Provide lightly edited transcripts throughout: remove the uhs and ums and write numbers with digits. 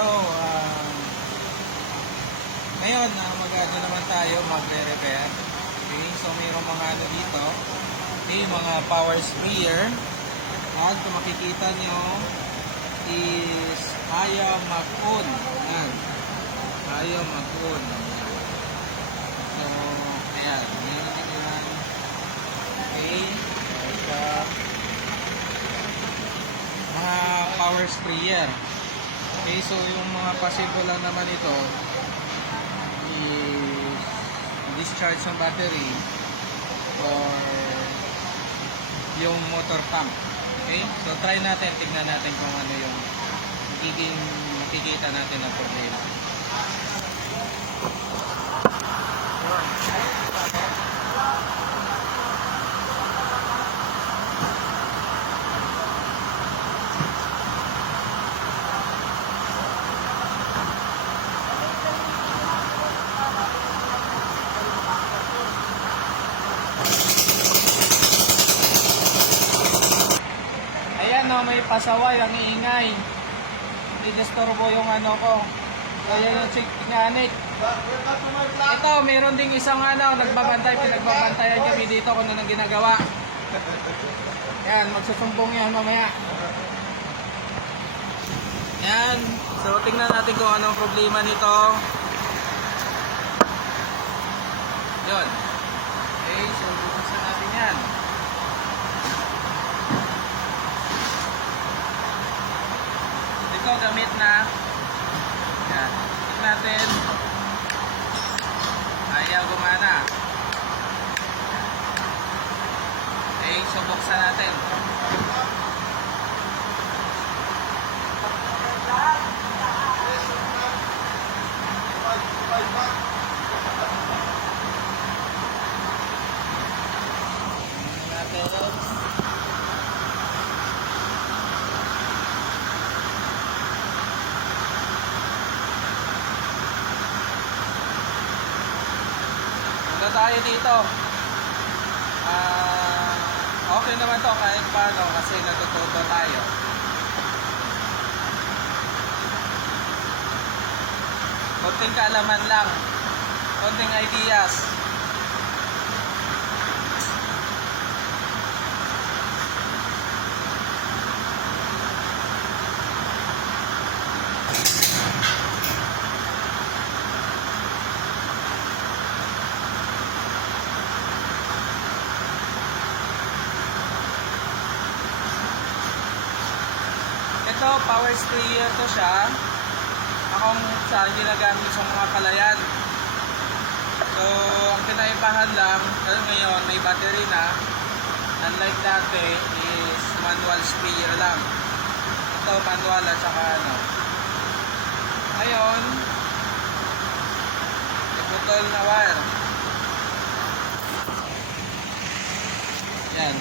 So, ngayon, mag-ano naman tayo, magre-repair. Okay, so mayroong mga ano dito. Okay, mga power sprayer. At kung makikita nyo, is ayaw mag-on. Ayan. Ayaw mag-on. So, ayan. Meron din yan. Okay. Mga power sprayer. Okay, so yung mga possible lang naman ito is discharge ng battery or yung motor pump. Okay, so try natin, tignan natin kung ano yung magiging makikita natin na problema. Ayan no, may pasaway, ang iingay. May disturbo yung ano ko. Ayan yung tingnanik. Ito, meron ding isang ano, pinagbabantayan kami dito kung ano ginagawa. Yan, magsusumbong yan mamaya. Yan, so tingnan natin kung anong problema nito. Yun. Okay, so buksan natin yan. Ito, gamit na. Yan, tingnan natin. Ayaw gumana. Okay, so buksan natin. Punta tayo dito. Okay naman to kahit paano kasi natututo tayo. Konting kaalaman lang. Konting ideas. Ito, power sprayer to siya. Akong saan ginagamit sa mga palayan. So, ang pinaibahan lang, ngayon may battery na. Unlike dati is manual sprayer lang. Ito, manual at saka ano. Ngayon, iputol na wire. Yan.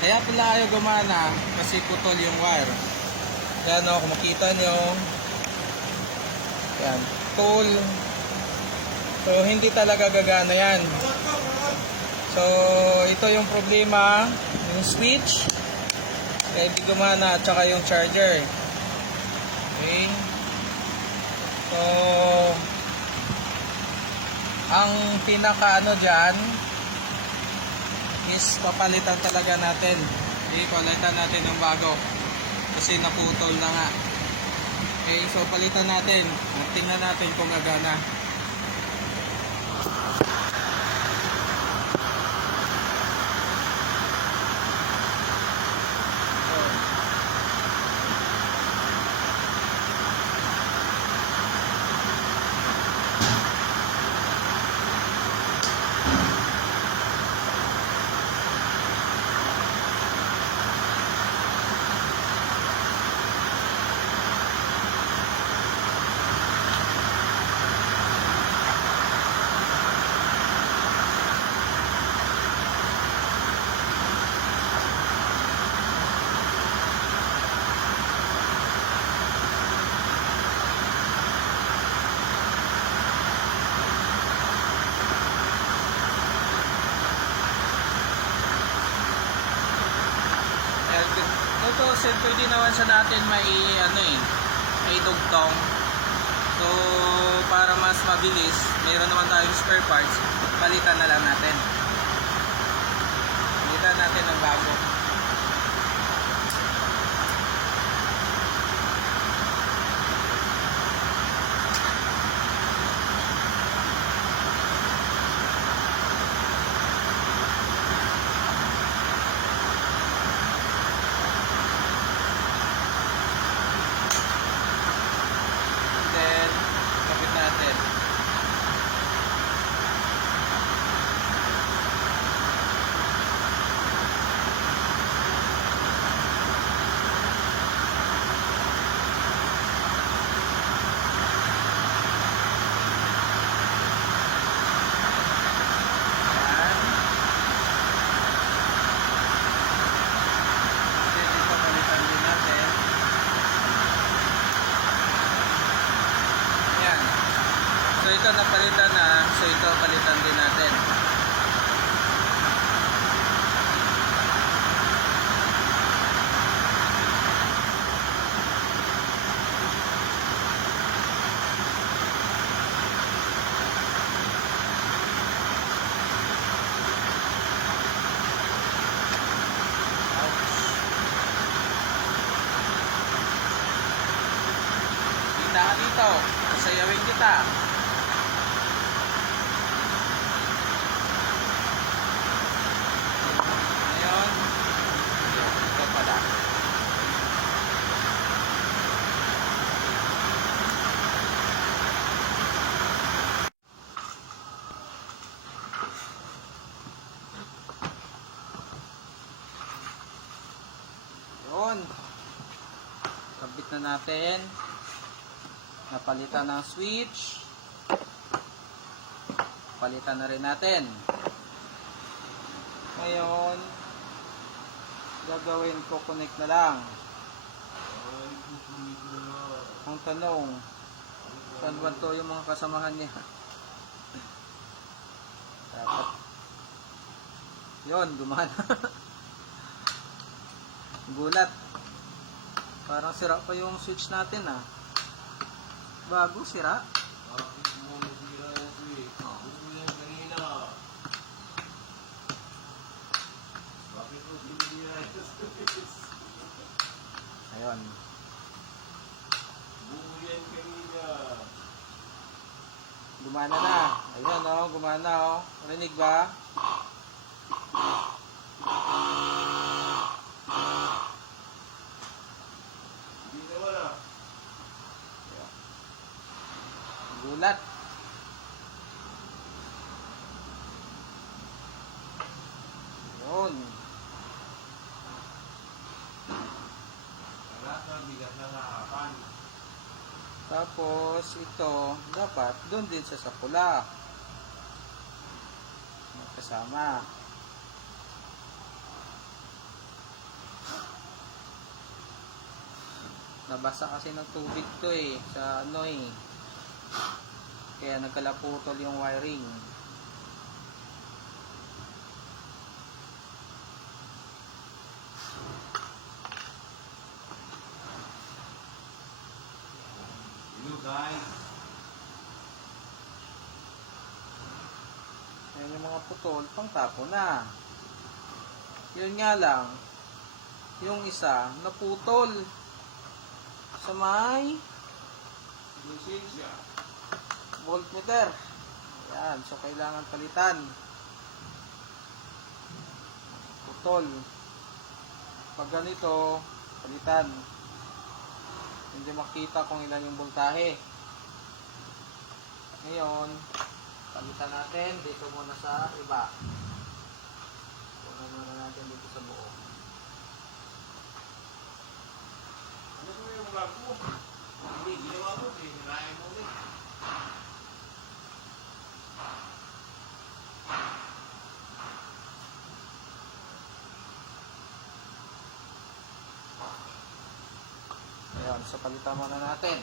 Kaya pala ayaw gumana kasi putol yung wire. Yan o, kung makita nyo. Yan, tool. So, hindi talaga gagana yan. So, ito yung problema. Yung switch. Kaya hindi gumana at saka yung charger. Okay. So, ang pinaka ano dyan is papalitan talaga natin. Okay, palitan natin ng bago. Kasi naputol na nga. Okay, so palitan natin. Tingnan natin kung gagana. Ito, pwede naman sa natin may ano may dugtong. So, para mas mabilis, mayroon naman tayong spare parts, palitan na lang natin. Palitan natin ng bago. Then, kapit natin. Yan. Then, ito palitan din natin. Yan. So, ito napalitan na. So, ito palitan din natin. Kita ka dito. Sayawin kita. Ngayon, ito pala. Yun. Kabit na natin. Napalitan ng switch. Palitan na rin natin. Ngayon, gagawin ko, connect na lang. Ang tanong, saan ba to yung mga kasamahan niya? Dapat. Yun, gumana. Gulat. Parang sira pa yung switch natin ah. Bago, sira. Bakit mo nasira yung switch? Gusto mo yan kanina. Bakit mo sinira yung switch? Ayun. Buo yan kanina. Gumana na. Ayun oh, gumana oh. Rinig ba? Hindi na wala. Gulat. Yun. Wala ka, bigat na nakapan. Tapos ito, dapat doon din siya sa pula. Kasama. Nabasa kasi ng tubig to eh, sa ano eh. Kaya nagkalaputol yung wiring. Hello guys. Ayan yung mga putol, pang tapo na. Yun nga lang, yung isa naputol sa may Lisensya. voltmeter. Ayan, so kailangan palitan. Putol. Pag ganito, palitan. Hindi makita kung ilan yung voltahe. Ngayon, palitan natin dito muna sa iba. Punan muna natin dito sa buo. Ano ko yung bago? Hindi, ginawa mo. Sinirahin mo ulit. Ayan, so palitan muna natin.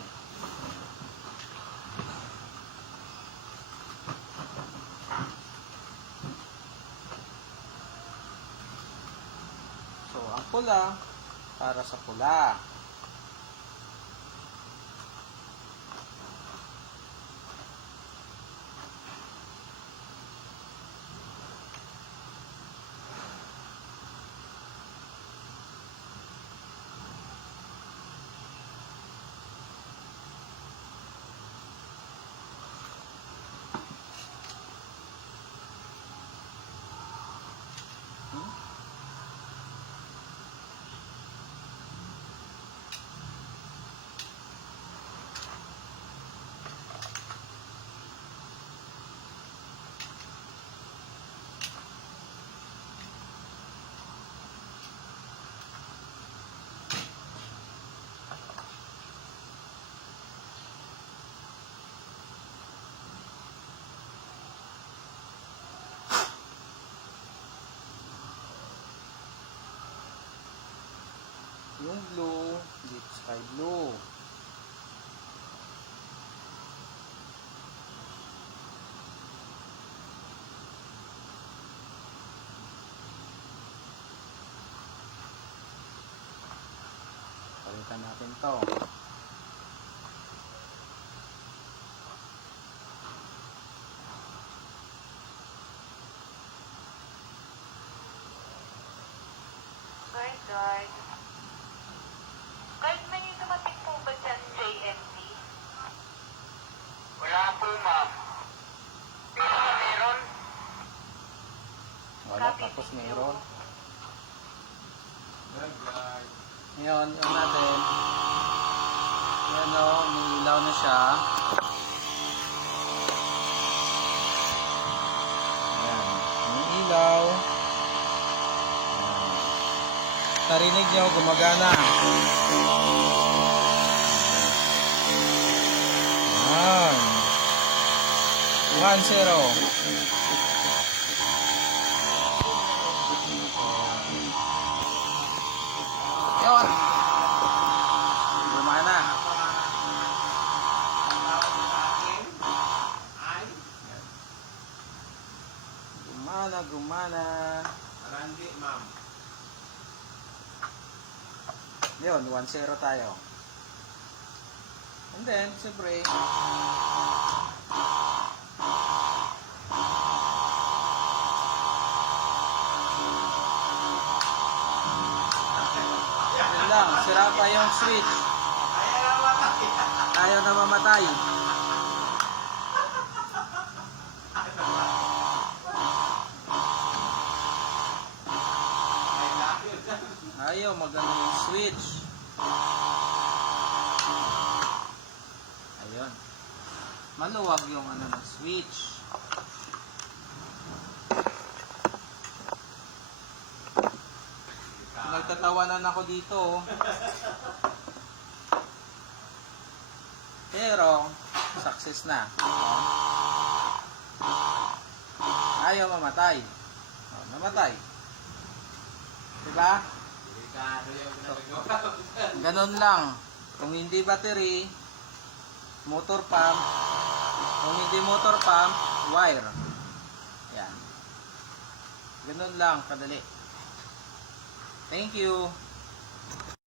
So, ang pula, para sa pula. yung blue, dito sky blue. Palitan natin to. Guard. Guard, may dumating po ba dyan JNT? Wala po, ma'am. Pero meron. Wala, tapos mayroon. Guard. Ngayon, yung natin. Ayan o, may ilaw na siya. Ayan, yung ilaw. Narinig nyo, gumagana. Ayan. 1-0. Yun. Gumana. Gumana. Randi, ma'am. Yun, 1-0 tayo. And then, siyempre, yun lang, sira pa yung switch. Ayaw na mamatay. Ayaw, magano yung switch. Ayun. Maluwag yung ano ng switch. Nagtatawanan ako dito. Pero, success na. Ayaw mamatay. Oh, namatay. Diba? Delikado yung ginagawa. Ganun lang. Kung hindi battery, motor pump. Kung hindi motor pump, wire. Yan. Ganun lang, kadali. Thank you.